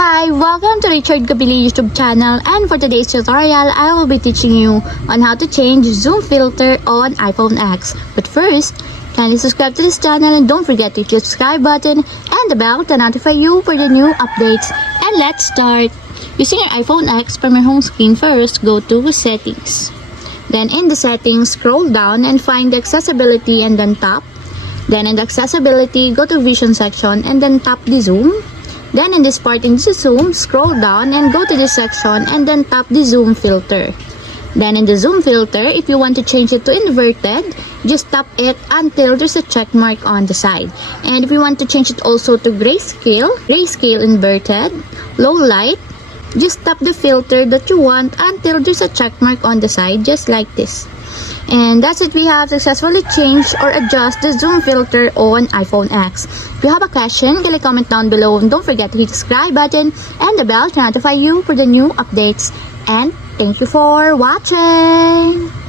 Hi, welcome to Richard Gabili YouTube channel, and for today's tutorial, I will be teaching you on how to change zoom filter on iPhone X. But first, kindly subscribe to this channel and don't forget to hit the subscribe button and the bell to notify you for the new updates. And let's start. Using your iPhone X, from your home screen first, go to Settings. Then in the settings, scroll down and find the accessibility and then tap. Then in the accessibility, go to vision section and then tap the zoom. Then in this part in the zoom, scroll down and go to this section and then tap the zoom filter. Then in the zoom filter, if you want to change it to inverted, just tap it until there's a check mark on the side. And if you want to change it also to grayscale inverted, low light, just tap the filter that you want until there's a check mark on the side, just like this. And that's it, we have successfully changed or adjust the zoom filter on iPhone X. If you have a question, kindly comment down below and don't forget to hit the subscribe button and the bell to notify you for the new updates. And thank you for watching!